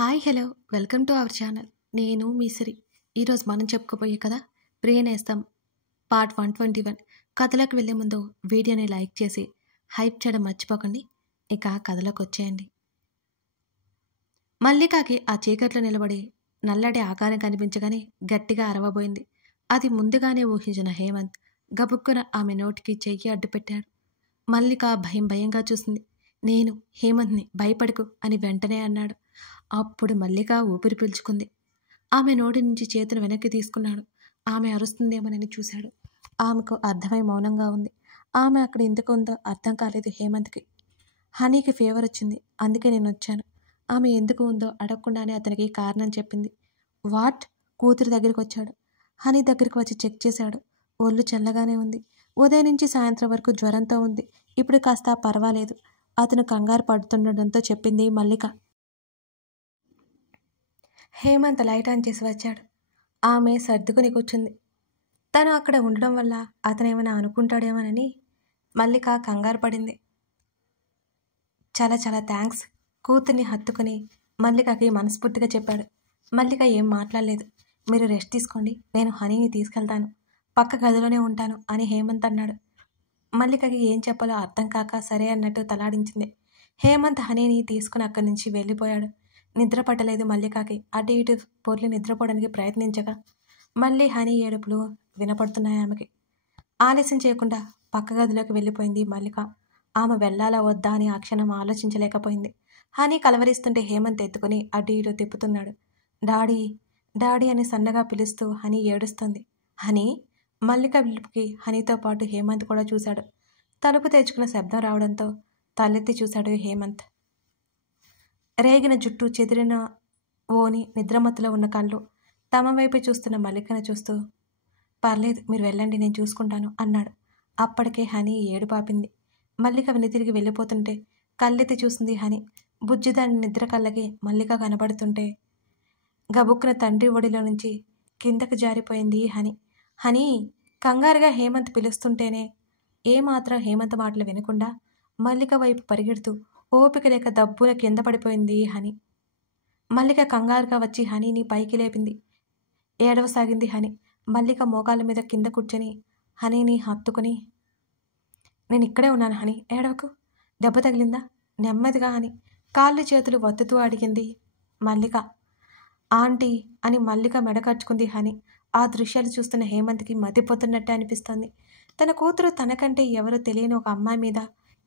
Hi hello welcome to our channel. నేను మీ సిరి. ఈరోజు మనం చెప్పుకోబోయే కథ ప్రియనేస్తం పార్ట్ 121. కథలోకి వెళ్ళే ముందు వీడియోని లైక్ చేసి హైప్ చేయడం మర్చిపోకండి. ఇక కథలోకి వచ్చేయండి. మల్లికాకి ఆ చీకట్లో నిలబడి నల్లటి ఆకారం కనిపించగానే గట్టిగా అరవబోయింది. అది ముందుగానే ఊహించిన హేమంత్ గబుక్కున ఆమె నోటికి చెయ్యి అడ్డు పెట్టాడు. మల్లిక భయంగా చూసింది. నేను హేమంత్ని, భయపడకు అని వెంటనే అన్నాడు. అప్పుడు మల్లిక ఊపిరి పీల్చుకుంది. ఆమె నోటి నుంచి చేతులు వెనక్కి తీసుకున్నాడు. ఆమె అరుస్తుందేమోనని చూశాడు. ఆమెకు అర్థమై మౌనంగా ఉంది. ఆమె అక్కడ ఎందుకు ఉందో అర్థం కాలేదు హేమంత్కి. హనీకి ఫీవర్ వచ్చింది, అందుకే నేను వచ్చాను. ఆమె ఎందుకు ఉందో అడగకుండానే అతనికి కారణం చెప్పింది. వాట్? కూతురు దగ్గరికి వచ్చాడు. హనీ దగ్గరికి వచ్చి చెక్ చేశాడు. ఒళ్ళు చల్లగానే ఉంది. ఉదయం నుంచి సాయంత్రం వరకు జ్వరంతో ఉంది. ఇప్పుడు కాస్త పర్వాలేదు. అతను కంగారు పడుతుండడంతో చెప్పింది మల్లిక. హేమంత్ లైట్ ఆన్ చేసి వచ్చాడు. ఆమె సర్దుకుని కూర్చుంది. తను అక్కడ ఉండడం వల్ల అతనేమైనా అనుకుంటాడేమోనని మల్లిక కంగారు పడింది. చాలా చాలా థ్యాంక్స్. కూతుర్ని హత్తుకుని మల్లికకి మనస్ఫూర్తిగా చెప్పాడు. మల్లిక ఏం మాట్లాడలేదు. మీరు రెస్ట్ తీసుకోండి, నేను హనీని తీసుకెళ్తాను, పక్క గదిలోనే ఉంటాను అని హేమంత్ అన్నాడు. మల్లికకి ఏం చెప్పాలో అర్థం కాక సరే అన్నట్టు తలాడించింది. హేమంత్ హనీని తీసుకుని అక్కడి నుంచి వెళ్ళిపోయాడు. నిద్ర పట్టలేదు మల్లికకి. అటు ఇటు పొర్లి నిద్రపోవడానికి ప్రయత్నించగా మళ్ళీ హనీ ఏడుపులు వినపడుతున్నాయి ఆమెకి. ఆలస్యం చేయకుండా పక్క గదిలోకి వెళ్ళిపోయింది మల్లిక. ఆమె వెళ్ళాలా వద్దా అని ఆ క్షణం ఆలోచించలేకపోయింది. హనీ కలవరిస్తుంటే హేమంత్ ఎత్తుకుని అటు ఇటు తిప్పుతున్నాడు. డాడీ డాడీ అని సన్నగా పిలుస్తూ హనీ ఏడుస్తుంది. హనీ? మల్లిక పిలుపుకి హనీతో పాటు హేమంత్ కూడా చూశాడు. తలుపు తెచ్చుకున్న శబ్దం రావడంతో తలెత్తి చూశాడు హేమంత్. రేగిన జుట్టు, చెదిరిన ఓని, నిద్రమత్తులో ఉన్న కళ్ళు తమ వైపే చూస్తున్న మల్లికను చూస్తూ, పర్లేదు మీరు వెళ్ళండి, నేను చూసుకుంటాను అన్నాడు. అప్పటికే హనీ ఏడుపాపింది. మల్లిక వెనుతిరిగి వెళ్ళిపోతుంటే కళ్ళెత్తి చూసింది హనీ. బుజ్జిదాని నిద్ర కళ్ళకి మల్లిక కనబడుతుంటే గబుక్కున తండ్రి ఒడిలో నుంచి కిందకు జారిపోయింది హనీ. హనీ! కంగారుగా హేమంత్ పిలుస్తుంటేనే ఏమాత్రం హేమంత్ మాటలు వినకుండా మల్లిక వైపు పరిగెడుతూ ఓపిక లేక దబ్బున కింద పడిపోయింది హనీ. మల్లిక కంగారుగా వచ్చి హనీని పైకి లేపింది. ఏడవసాగింది హనీ. మల్లిక మోకాళ్ళ మీద కింద కూర్చొని హనీని హత్తుకుని, నేను ఇక్కడే ఉన్నాను హనీ, ఏడవకు. దెబ్బ తగిలిందా? నెమ్మదిగా అని కాళ్ళు చేతులు వత్తుతూ అడిగింది మల్లిక. ఆంటీ అని మల్లిక మెడకర్చుకుంది హనీ. ఆ దృశ్యాలు చూస్తున్న హేమంత్కి మతిపోతున్నట్టే అనిపిస్తోంది. తన కూతురు తనకంటే ఎవరో తెలియని ఒక అమ్మాయి మీద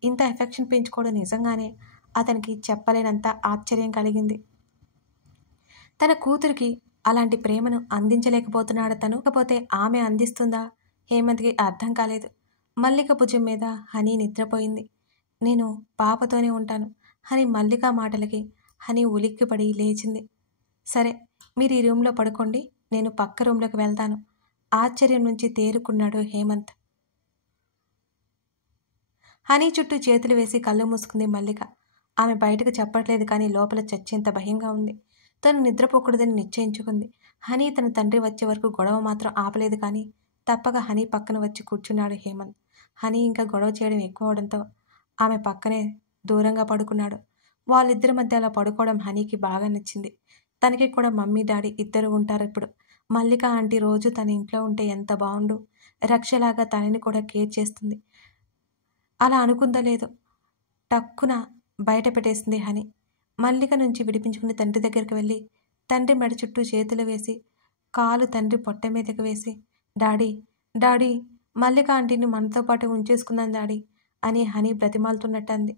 ఇంత ఎఫెక్షన్ పెంచుకోవడం నిజంగానే అతనికి చెప్పలేనంత ఆశ్చర్యం కలిగింది. తన కూతురికి అలాంటి ప్రేమను అందించలేకపోతున్నాడు తను. కాకపోతే ఆమె అందిస్తుందా? హేమంత్కి అర్థం కాలేదు. మల్లిక భుజం మీద హనీ నిద్రపోయింది. నేను పాపతోనే ఉంటాను హనీ మల్లిక మాటలకి హనీ ఉలిక్కిపడి లేచింది. సరే, మీరు ఈ రూమ్లో పడుకోండి, నేను పక్క రూమ్లోకి వెళ్తాను. ఆశ్చర్యం నుంచి తేరుకున్నాడు హేమంత్. హనీ చుట్టూ చేతులు వేసి కళ్ళు మూసుకుంది మల్లిక. ఆమె బయటకు చెప్పట్లేదు, కానీ లోపల చచ్చేంత భయంగా ఉంది. తను నిద్రపోకూడదని నిశ్చయించుకుంది. హనీ తన తండ్రి వచ్చే వరకు గొడవ మాత్రం ఆపలేదు, కానీ తప్పక హనీ పక్కన వచ్చి కూర్చున్నాడు హేమంత్. హనీ ఇంకా గొడవ చేయడం ఎక్కువ అవడంతో ఆమె పక్కనే దూరంగా పడుకున్నాడు. వాళ్ళిద్దరి మధ్య అలా పడుకోవడం హనీకి బాగా నచ్చింది. తనకి కూడా మమ్మీ డాడీ ఇద్దరు ఉంటారు ఇప్పుడు. మల్లిక ఆంటీ రోజు తన ఇంట్లో ఉంటే ఎంత బాగుండు. రక్షలాగా తనని కూడా కేర్ చేస్తుంది. అలా అనుకుందో లేదో టక్కున బయట పెట్టేసింది హనీ. మల్లిక నుంచి విడిపించుకుని తండ్రి దగ్గరికి వెళ్ళి తండ్రి మెడ చుట్టూ చేతులు వేసి కాలు తండ్రి పొట్ట మీదకి వేసి, డాడీ డాడీ మల్లిక ఆంటీని మనతో పాటు ఉంచేసుకుందాం డాడీ అని హనీ బ్రతిమాలుతున్నట్టు అంది.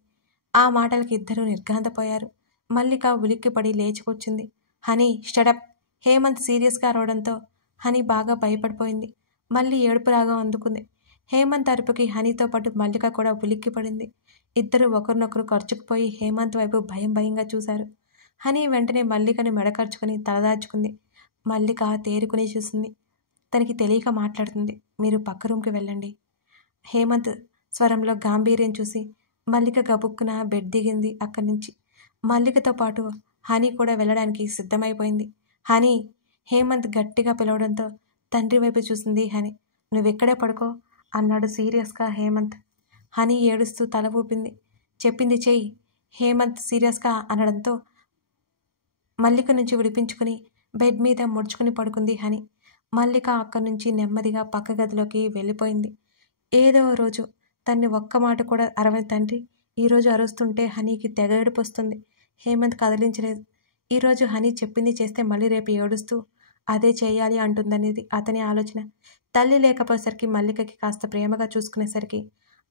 ఆ మాటలకి ఇద్దరూ నిర్ఘాంతపోయారు. మల్లిక ఉలిక్కిపడి లేచికొచ్చింది. Honey shut up! హేమంత్ సీరియస్గా అరవడంతో హనీ బాగా భయపడిపోయింది. మళ్ళీ ఏడుపులాగా అందుకుంది. హేమంత్ అరుపుకి హనీతో పాటు మల్లిక కూడా ఉలిక్కిపడింది. ఇద్దరు ఒకరినొకరు ఖర్చుకుపోయి హేమంత్ వైపు భయంగా చూశారు. హనీ వెంటనే మల్లికను మెడకర్చుకుని తలదాచుకుంది. మల్లిక తేరుకుని చూసింది. తనకి తెలియక మాట్లాడుతుంది. మీరు పక్క రూమ్కి వెళ్ళండి. హేమంత్ స్వరంలో గాంభీర్యం చూసి మల్లిక గబుక్కున బెడ్ దిగింది. అక్కడి నుంచి మల్లికతో పాటు హనీ కూడా వెళ్ళడానికి సిద్ధమైపోయింది. హనీ! హేమంత్ గట్టిగా పిలవడంతో తండ్రి వైపు చూసింది హనీ. నువ్వెక్కడే పడుకో అన్నాడు సీరియస్గా హేమంత్. హనీ ఏడుస్తూ తల ఊపింది. చెప్పింది చెయ్యి హేమంత్ సీరియస్గా అనడంతో మల్లిక నుంచి విడిపించుకుని బెడ్ మీద ముడుచుకుని పడుకుంది హని. మల్లిక అక్కడి నుంచి నెమ్మదిగా పక్క గదిలోకి వెళ్ళిపోయింది. ఏదో రోజు తన్ని ఒక్క మాట కూడా అరవని తండ్రి ఈరోజు అరుస్తుంటే హనీకి తెగ ఏడుపొస్తుంది. హేమంత్ కదిలించలేదు. ఈరోజు హనీ చెప్పింది చేస్తే మళ్ళీ రేపు ఏడుస్తూ అదే చేయాలి అంటుందనేది అతని ఆలోచన. తల్లి లేకపోయేసరికి మల్లికకి కాస్త ప్రేమగా చూసుకునేసరికి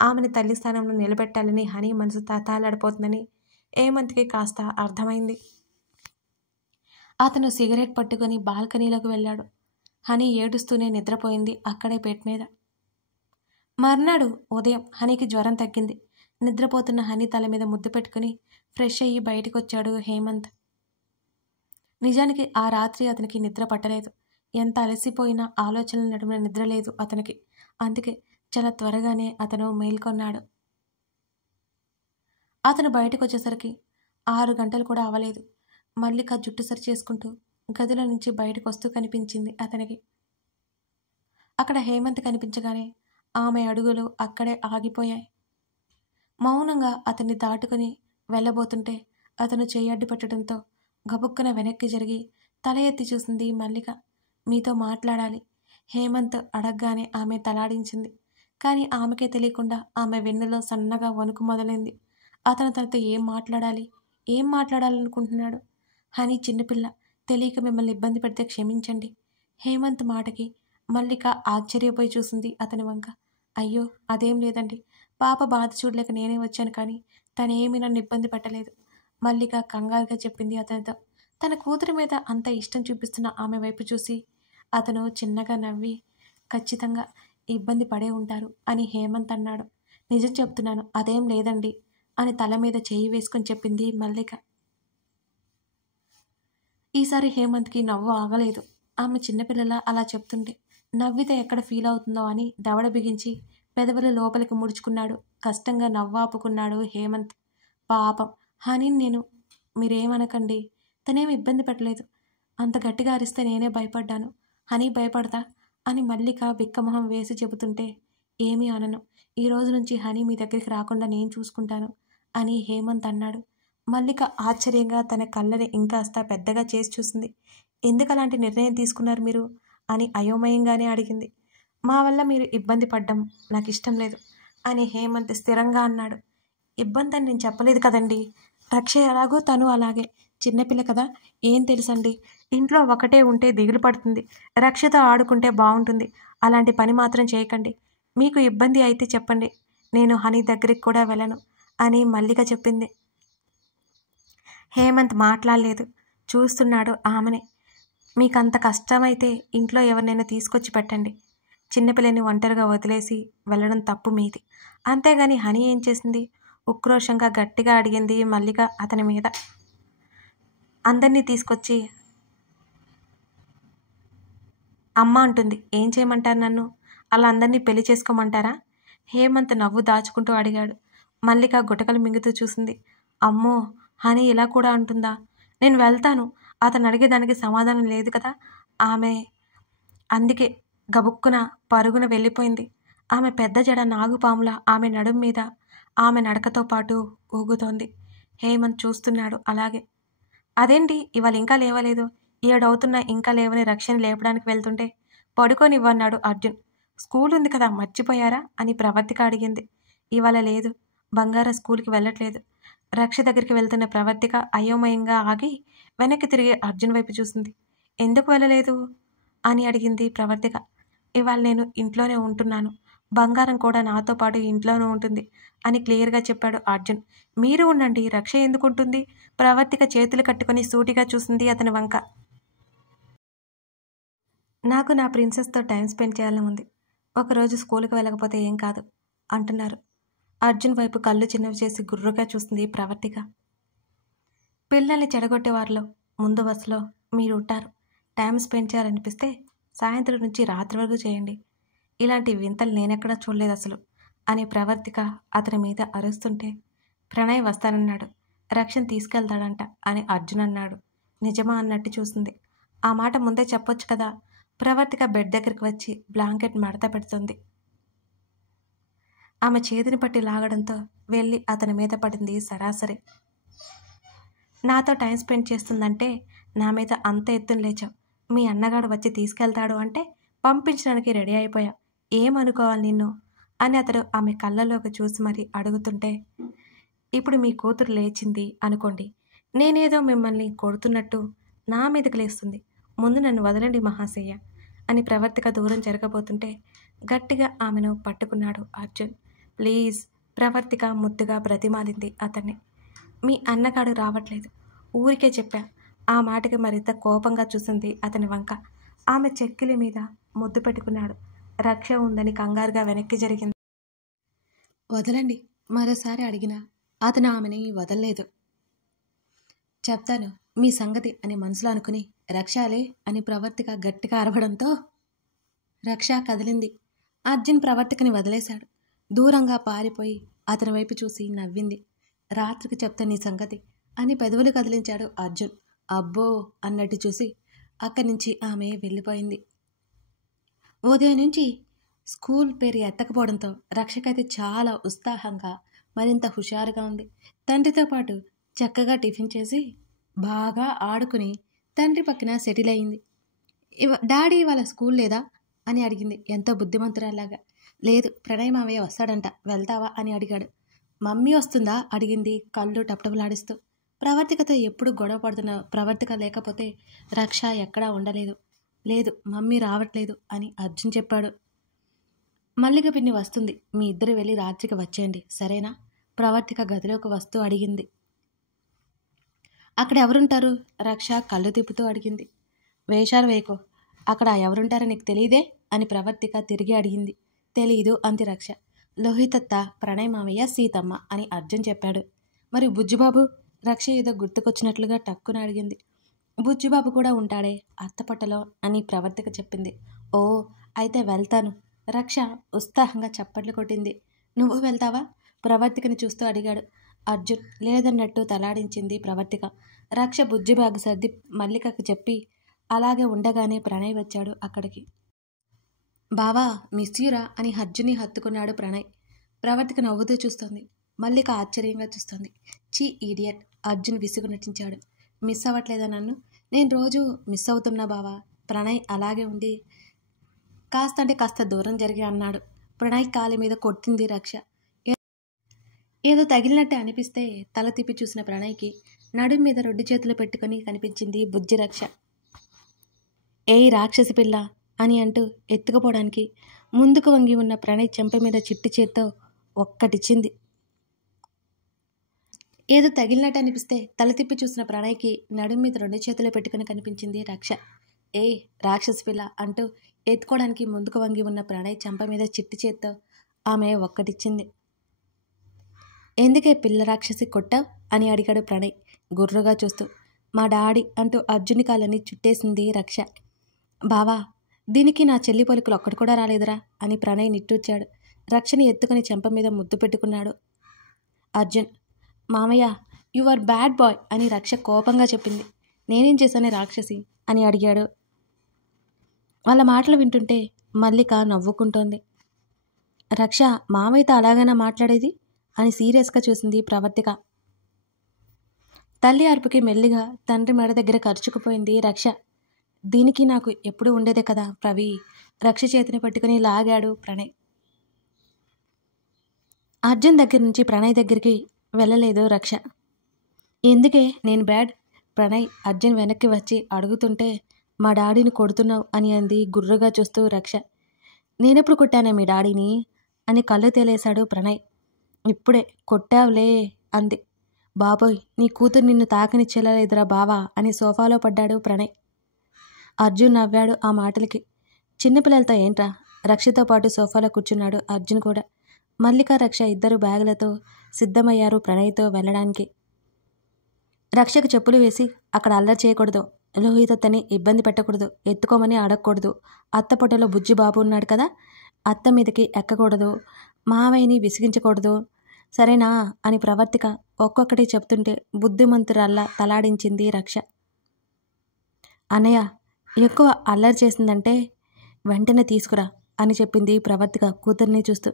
ఆమెని తల్లి స్థానంలో నిలబెట్టాలని హనీ మనసు తాతాలాడిపోతుందని హేమంత్కి కాస్త అర్థమైంది. అతను సిగరెట్ పట్టుకుని బాల్కనీలోకి వెళ్ళాడు. హనీ ఏడుస్తూనే నిద్రపోయింది అక్కడే బెడ్ మీద. మర్నాడు ఉదయం హనీకి జ్వరం తగ్గింది. నిద్రపోతున్న హనీ తల మీద ముద్దు పెట్టుకుని ఫ్రెష్ అయ్యి బయటకొచ్చాడు హేమంత్. నిజానికి ఆ రాత్రి అతనికి నిద్ర పట్టలేదు. ఎంత అలసిపోయినా ఆలోచనల నడుమున నిద్ర లేదు అతనికి. అందుకే చాలా త్వరగానే అతను మేల్కొన్నాడు. అతను బయటకొచ్చేసరికి 6 గంటలు కూడా అవ్వలేదు. మల్లిక జుట్టు సరి చేసుకుంటూ గదిలో నుంచి బయటకు వస్తూ కనిపించింది అతనికి. అక్కడ హేమంత్ కనిపించగానే ఆమె అడుగులు అక్కడే ఆగిపోయాయి. మౌనంగా అతన్ని దాటుకుని వెళ్ళబోతుంటే అతను చెయ్యి అడ్డు పెట్టడంతో గబుక్కున వెనక్కి జరిగి తల ఎత్తి చూసింది మల్లిక. మీతో మాట్లాడాలి హేమంత్ అడగగానే ఆమె తలాడించింది. కానీ ఆమెకే తెలియకుండా ఆమె వెన్నులో సన్నగా వణుకు మొదలైంది. అతను తనతో ఏం మాట్లాడాలనుకుంటున్నాడు? హనీ చిన్నపిల్ల, తెలియక మిమ్మల్ని ఇబ్బంది పెడితే క్షమించండి. హేమంత్ మాటకి మల్లిక ఆశ్చర్యపోయి చూసింది అతని వంక. అయ్యో అదేం లేదండి, పాప బాధ చూడలేక నేనే వచ్చాను, కానీ తనేమీ నన్ను ఇబ్బంది పెట్టలేదు. మల్లిక కంగారుగా చెప్పింది అతనితో. తన కూతురి మీద అంత ఇష్టం చూపిస్తున్న ఆమె వైపు చూసి అతను చిన్నగా నవ్వి, ఖచ్చితంగా ఇబ్బంది పడే ఉంటారు అని హేమంత్ అన్నాడు. నిజం చెప్తున్నాను, అదేం లేదండి అని తల మీద చేయి వేసుకొని చెప్పింది మల్లిక. ఈసారి హేమంత్కి నవ్వు ఆగలేదు. ఆమె చిన్నపిల్లలా అలా చెప్తుంటే నవ్వితే ఎక్కడ ఫీల్ అవుతుందో అని దవడ బిగించి పెదవులు లోపలికి ముడుచుకున్నాడు. కష్టంగా నవ్వాపుకున్నాడు హేమంత్. పాపం హనీని మీరేమనకండి, తనేమి ఇబ్బంది పెట్టలేదు. అంత గట్టిగా అరిస్తే నేనే భయపడ్డాను. హనీ భయపడతా అని మల్లిక బిక్కమొహం వేసి చెబుతుంటే ఏమీ అనను, ఈ రోజు నుంచి హనీ మీ దగ్గరికి రాకుండా నేను చూసుకుంటాను అని హేమంత్ అన్నాడు. మల్లిక ఆశ్చర్యంగా తన కళ్ళని ఇంకాస్త పెద్దగా చేసి చూసింది. ఎందుకు అలాంటి నిర్ణయం తీసుకున్నారు మీరు అని అయోమయంగానే అడిగింది. మా వల్ల మీరు ఇబ్బంది పడ్డం నాకు ఇష్టం లేదు అని హేమంత్ స్థిరంగా అన్నాడు. ఇబ్బంది అని నేను చెప్పలేదు కదండి. రక్ష ఎలాగో తను అలాగే చిన్నపిల్ల కదా, ఏం తెలుసండి. ఇంట్లో ఒకటే ఉంటే దిగులు పడుతుంది, రక్షతో ఆడుకుంటే బాగుంటుంది. అలాంటి పని మాత్రం చేయకండి. మీకు ఇబ్బంది అయితే చెప్పండి, నేను హనీ దగ్గరికి కూడా వెళ్ళను అని మల్లిక చెప్పింది. హేమంత్ మాట్లాడలేదు, చూస్తున్నాడు ఆమెని. మీకంత కష్టమైతే ఇంట్లో ఎవరినైనా తీసుకొచ్చి పెట్టండి. చిన్నపిల్లని ఒంటరిగా వదిలేసి వెళ్ళడం తప్పు మీది. అంతేగాని హనీ ఏం చేసింది? ఉక్రోషంగా గట్టిగా అడిగింది మల్లిక అతని మీద. అందరినీ తీసుకొచ్చి అమ్మ అంటుంది, ఏం చేయమంటారు నన్ను? అలా అందరినీ పెళ్లి చేసుకోమంటారా? హేమంత్ నవ్వు దాచుకుంటూ అడిగాడు. మల్లిక గుటకలు మింగుతూ చూసింది. అమ్మో, హనీ ఇలా కూడా అంటుందా? నేను వెళ్తాను. అతను అడిగేదానికి సమాధానం లేదు కదా ఆమె. అందుకే గబుక్కున పరుగున వెళ్ళిపోయింది. ఆమె పెద్ద జడ నాగుపాముల ఆమె నడుం మీద ఆమె నడకతో పాటు ఊగుతోంది. హేమంత్ చూస్తున్నాడు అలాగే. అదేంటి ఇవాళ ఇంకా లేవలేదు? 7 అవుతున్నా ఇంకా లేవని రక్షణ లేపడానికి వెళ్తుంటే పడుకోనివ్వన్నాడు అర్జున్. స్కూల్ ఉంది కదా, మర్చిపోయారా అని ప్రవర్తిక అడిగింది. ఇవాళ లేదు, బంగారం స్కూల్కి వెళ్ళట్లేదు. రక్ష దగ్గరికి వెళ్తున్న ప్రవర్తిక అయోమయంగా ఆగి వెనక్కి తిరిగి అర్జున్ వైపు చూసింది. ఎందుకు వెళ్ళలేదు అని అడిగింది ప్రవర్తిక. ఇవాళ నేను ఇంట్లోనే ఉంటున్నాను, బంగారం కూడా నాతో పాటు ఇంట్లోనే ఉంటుంది అని క్లియర్గా చెప్పాడు అర్జున్. మీరు ఉండండి, రక్ష ఎందుకుంటుంది? ప్రవర్తిక చేతులు కట్టుకుని సూటిగా చూసింది అతని వంక. నాకు నా ప్రిన్సెస్తో టైం స్పెండ్ చేయాలని ఉంది. ఒకరోజు స్కూల్కి వెళ్ళకపోతే ఏం కాదు అంటున్నారు. అర్జున్ వైపు కళ్ళు చిన్నవి చేసి గుర్రుగా చూసింది ప్రవర్తిక. పిల్లల్ని చెడగొట్టేవారిలో ముందు వరుసలో మీరు ఉంటారు. టైం స్పెండ్ చేయాలనిపిస్తే సాయంత్రం నుంచి రాత్రి వరకు చేయండి. ఇలాంటి వింతలు నేనెక్కడా చూడలేదు అసలు అని ప్రవర్తిక అతని మీద అరుస్తుంటే ప్రణయ్ వస్తానన్నాడు, రక్షణ తీసుకెళ్తాడంట అని అర్జున్ అన్నాడు. నిజమా అన్నట్టు చూసింది. ఆ మాట ముందే చెప్పొచ్చు కదా. ప్రవర్తిక బెడ్ దగ్గరికి వచ్చి బ్లాంకెట్ మడత పెడుతుంది. ఆమె చేతిని పట్టి లాగడంతో వెళ్ళి అతని మీద పడింది సరాసరి. నాతో టైం స్పెండ్ చేస్తుందంటే నా మీద అంత ఎత్తున లేచావు. మీ అన్నగాడు వచ్చి తీసుకెళ్తాడు అంటే పంపించడానికి రెడీ అయిపోయావు. ఏమనుకోవాలి నిన్ను అని అతడు ఆమె కళ్ళలోకి చూసి మరీ అడుగుతుంటే, ఇప్పుడు మీ కూతురు లేచింది అనుకోండి, నేనేదో మిమ్మల్ని కొడుతున్నట్టు నా మీదకి లేస్తుంది. ముందు నన్ను వదలండి మహాశయ్య అని ప్రవర్తిక దూరం జరగబోతుంటే గట్టిగా ఆమెను పట్టుకున్నాడు అర్జున్. ప్లీజ్. ప్రవర్తిక ముద్దుగా బ్రతిమాలింది అతన్ని. మీ అన్నగాడు రావట్లేదు, ఊరికే చెప్పా. ఆ మాటకి మరింత కోపంగా చూసింది అతని వంక. ఆమె చెక్కిలి మీద ముద్దు పెట్టుకున్నాడు. రక్ష ఉందని కంగారుగా వెనక్కి జరిగింది. వదలండి మరోసారి అడిగినా అతను ఆమెని వదలలేదు. చెప్తాను మీ సంగతి అని మనసులో అనుకుని రక్షాలే అని ప్రవర్తిక గట్టిగా అరవడంతో రక్ష కదిలింది. అర్జున్ ప్రవర్తికని వదిలేశాడు. దూరంగా పారిపోయి అతని వైపు చూసి నవ్వింది. రాత్రికి చెప్తా నీ సంగతి అని పెదవులు కదిలించాడు అర్జున్. అబ్బో అన్నట్టు చూసి అక్కడి నుంచి ఆమె వెళ్ళిపోయింది. ఉదయం నుంచి స్కూల్ పేరు ఎత్తకపోవడంతో రక్షకైతే చాలా ఉత్సాహంగా మరింత హుషారుగా ఉంది. తండ్రితో పాటు చక్కగా టిఫిన్ చేసి బాగా ఆడుకుని తండ్రి పక్కన సెటిల్ అయింది. డాడీ వాళ్ళ స్కూల్ లేదా అని అడిగింది ఎంతో బుద్ధిమంతురాలాగా. లేదు, ప్రణయ్ మావయ్య వస్తాడంట, వెళ్తావా అని అడిగాడు. మమ్మీ వస్తుందా అడిగింది కళ్ళు టపటపలాడిస్తూ. ప్రవర్తికతో ఎప్పుడు గొడవ పడుతున్న ప్రవర్తిక లేకపోతే రక్ష ఎక్కడా ఉండలేదు. లేదు, మమ్మీ రావట్లేదు అని అర్జున్ చెప్పాడు. మల్లిక పిన్ని వస్తుంది, మీ ఇద్దరు వెళ్ళి రాత్రికి వచ్చేయండి సరేనా? ప్రవర్తిక గదిలోకి వస్తూ అడిగింది. అక్కడ ఎవరుంటారు? రక్ష కళ్ళు తిప్పుతూ అడిగింది. వేషాలు వేయకో, అక్కడ ఎవరుంటారో నీకు తెలియదే అని ప్రవర్తిక తిరిగి అడిగింది. తెలీదు అంది రక్ష. లోహితత్త, ప్రణయ్ మావయ్య, సీతమ్మ అని అర్జున్ చెప్పాడు. మరి బుజ్జిబాబు? రక్ష ఏదో గుర్తుకొచ్చినట్లుగా టక్కున అడిగింది. బుజ్జిబాబు కూడా ఉంటాడే అత్తపట్టలో అని ప్రవర్తిక చెప్పింది. ఓ, అయితే వెళ్తాను. రక్ష ఉత్సాహంగా చప్పట్లు కొట్టింది. నువ్వు వెళ్తావా? ప్రవర్తికని చూస్తూ అడిగాడు అర్జున్. లేదన్నట్టు తలాడించింది ప్రవర్తిక. రక్ష బుజ్జిబాబు సర్ది మల్లికకు చెప్పి అలాగే ఉండగానే ప్రణయ్ వచ్చాడు అక్కడికి. బావా మిస్యూరా అని అర్జున్ని హత్తుకున్నాడు ప్రణయ్. ప్రవర్తిక నవ్వుతూ చూస్తోంది. మల్లిక ఆశ్చర్యంగా చూస్తోంది. చీ ఈడియట్, అర్జున్ విసుగు నటించాడు. మిస్ అవ్వట్లేదా నన్ను? నేను రోజు మిస్ అవుతున్నా బావా. ప్రణయ్ అలాగే ఉండి కాస్త అంటే కాస్త దూరం జరిగి అన్నాడు. ప్రణయ్ కాలి మీద కొట్టింది రక్ష. ఏదో తగిలినట్టే అనిపిస్తే తల తిప్పి చూసిన ప్రణయ్కి నడుం మీద 2 చేతులు పెట్టుకుని కనిపించింది బుజ్జి రక్ష. ఏయ్ రాక్షసి పిల్ల అని అంటూ ఎత్తుకుపోవడానికి ముందుకు వంగి ఉన్న ప్రణయ్ చెంప మీద చిట్టి చేత్తో ఒక్కటిచ్చింది. ఏదో తగిలినట్టు అనిపిస్తే తల తిప్పి చూసిన ప్రణయ్కి నడుం మీద 2 చేతులు పెట్టుకుని కనిపించింది రక్ష. ఏయ్ రాక్షసి పిల్ల అంటూ ఎత్తుకోవడానికి ముందుకు వంగి ఉన్న ప్రణయ్ చెంప మీద చిట్టి చేత్తో ఆమె ఒక్కటిచ్చింది. ఎందుకే పిల్ల రాక్షసి కొట్టావు అని అడిగాడు ప్రణయ్ గుర్రుగా చూస్తూ. మా డాడీ అంటూ అర్జుని కాళ్ళని చుట్టేసింది రక్ష. బావా, దీనికి నా చెల్లి పలుకులు ఒక్కటి కూడా రాలేదురా అని ప్రణయ్ నిట్టూర్చాడు. రక్షని ఎత్తుకుని చెంప మీద ముద్దు పెట్టుకున్నాడు అర్జున్. మామయ్య యు ఆర్ బ్యాడ్ బాయ్ అని రక్ష కోపంగా చెప్పింది. నేనేం చేశానే రాక్షసి అని అడిగాడు. వాళ్ళ మాటలు వింటుంటే మల్లిక నవ్వుకుంటోంది. రక్ష మామయ్యతో అలాగైనా మాట్లాడేది అని సీరియస్గా చూసింది ప్రవర్తిక. తల్లి అరుపుకి మెల్లిగా తండ్రి మెడ దగ్గర ఖర్చుకుపోయింది రక్ష. దీనికి నాకు ఎప్పుడు ఉండేదే కదా ప్రవి. రక్ష చేతిని పట్టుకుని లాగాడు ప్రణయ్. అర్జున్ దగ్గర నుంచి ప్రణయ్ దగ్గరికి వెళ్ళలేదు రక్ష. ఎందుకే నేను బ్యాడ్? ప్రణయ్ అర్జున్ వెనక్కి వచ్చి అడుగుతుంటే మా డాడీని కొడుతున్నావు అని అంది గుర్రుగా చూస్తూ రక్ష. నేనెప్పుడు కొట్టానే మీ డాడీని అని కళ్ళు తేలేశాడు ప్రణయ్. ఇప్పుడే కొట్టావులే అంది. బాబోయ్, నీ కూతురు నిన్ను తాకనిచ్చేలేదురా బావా అని సోఫాలో పడ్డాడు ప్రణయ్. అర్జున్ నవ్వాడు ఆ మాటలకి. చిన్నపిల్లలతో ఏంట్రా? రక్షతో పాటు సోఫాలో కూర్చున్నాడు అర్జున్ కూడా. మల్లిక రక్ష ఇద్దరు బ్యాగులతో సిద్ధమయ్యారు ప్రణయ్తో వెళ్ళడానికి. రక్షకు చెప్పులు వేసి అక్కడ అల్లరి చేయకూడదు, లోహితత్తని ఇబ్బంది పెట్టకూడదు, ఎత్తుకోమని అడగకూడదు, అత్తపొట్టలో బుజ్జి బాబు ఉన్నాడు కదా, అత్త మీదకి ఎక్కకూడదు, మావయ్యని విసిగించకూడదు, సరేనా అని ప్రవర్తిక ఒక్కొక్కటి చెప్తుంటే బుద్ధిమంతురల్లా తలాడించింది రక్ష. అన్నయ్య ఎక్కువ అల్లరి చేసిందంటే వెంటనే తీసుకురా అని చెప్పింది ప్రవర్తిక కూతుర్ని చూస్తూ.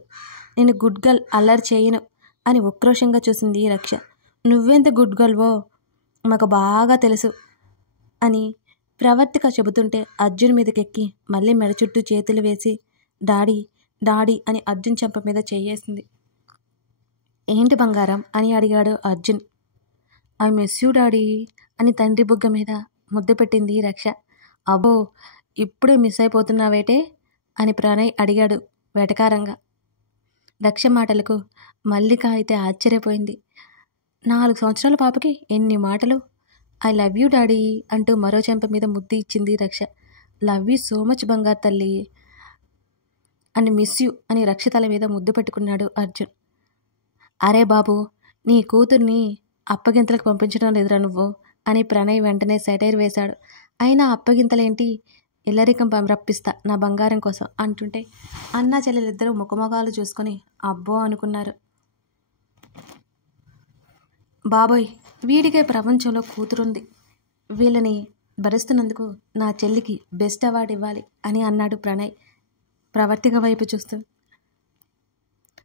నేను గుడ్ గర్ల్, అల్లరి చేయను అని ఉక్రోషంగా చూసింది రక్ష. నువ్వెంత గుడ్ గర్ల్వో మాకు బాగా తెలుసు అని ప్రవర్తిక చెబుతుంటే అర్జున్ మీదకెక్కి మళ్ళీ మెడ చుట్టూ చేతులు వేసి డాడీ డాడీ అని అర్జున్ చెంప మీద చెయ్యేసింది. ఏంటి బంగారం అని అడిగాడు Arjun. I miss you daddy అని తండ్రి బుగ్గ మీద ముద్దు పెట్టింది రక్ష. అబ్బో ఇప్పుడే మిస్ అయిపోతున్నావేటే అని ప్రణయ్ అడిగాడు వెటకారంగా. రక్ష మాటలకు మల్లిక అయితే ఆశ్చర్యపోయింది. 4 సంవత్సరాల పాపకి ఎన్ని మాటలు! ఐ లవ్ యూ డాడీ అంటూ మరో చెంప మీద ముద్దు ఇచ్చింది రక్ష. లవ్ యూ సో మచ్ బంగారు తల్లి అని మిస్ యూ అని రక్ష తల మీద ముద్దు పెట్టుకున్నాడు అర్జున్. అరే బాబు నీ కూతుర్ని అప్పగింతలకు పంపించడం లేదురా నువ్వు అని ప్రణయ్ వెంటనే సెటైర్ వేశాడు. అయినా అప్పగింతలేంటి, ఇల్లరికం రప్పిస్తా నా బంగారం కోసం అంటుంటే అన్నా చెల్లెలిద్దరూ ముఖముఖాలు చూసుకొని అబ్బో అనుకున్నారు. బాబోయ్ వీడికే ప్రపంచంలో కూతురుంది, వీళ్ళని భరిస్తున్నందుకు నా చెల్లికి బెస్ట్ అవార్డు ఇవ్వాలి అని అన్నాడు ప్రణయ్ ప్రవర్తిక వైపు చూస్తూ.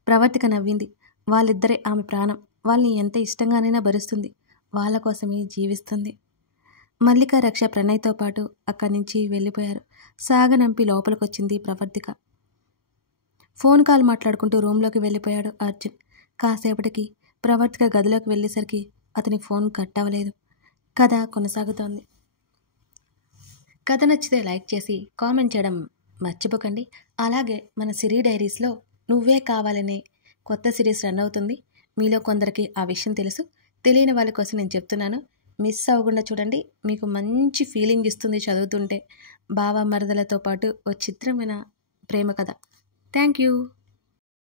ప్రవర్తిక నవ్వింది. వాళ్ళిద్దరే ఆమె ప్రాణం, వాళ్ళని ఎంత ఇష్టంగానైనా భరిస్తుంది, వాళ్ళ కోసమే జీవిస్తుంది. మల్లిక రక్ష ప్రణయ్తో పాటు అక్కడి నుంచి వెళ్ళిపోయారు. సాగనంపి లోపలికొచ్చింది ప్రవర్తిక. ఫోన్ కాల్ మాట్లాడుకుంటూ రూమ్లోకి వెళ్ళిపోయాడు అర్జున్. కాసేపటికి ప్రవర్తిక గదిలోకి వెళ్ళేసరికి అతని ఫోన్ కట్ అవ్వలేదు. కథ కొనసాగుతోంది. కథ నచ్చితే లైక్ చేసి కామెంట్ చేయడం మర్చిపోకండి. అలాగే మన సిరీ డైరీస్లో నువ్వే కావాలనే కొత్త సిరీస్ రన్ అవుతుంది. మీలో కొందరికి ఆ విషయం తెలుసు, తెలియని వాళ్ళ కోసం నేను చెప్తున్నాను. మిస్ అవ్వకుండా చూడండి, మీకు మంచి ఫీలింగ్ ఇస్తుంది చదువుతుంటే. బావ మరదలతో పాటు ఓ చిత్రమైన ప్రేమ కథ. Thank you.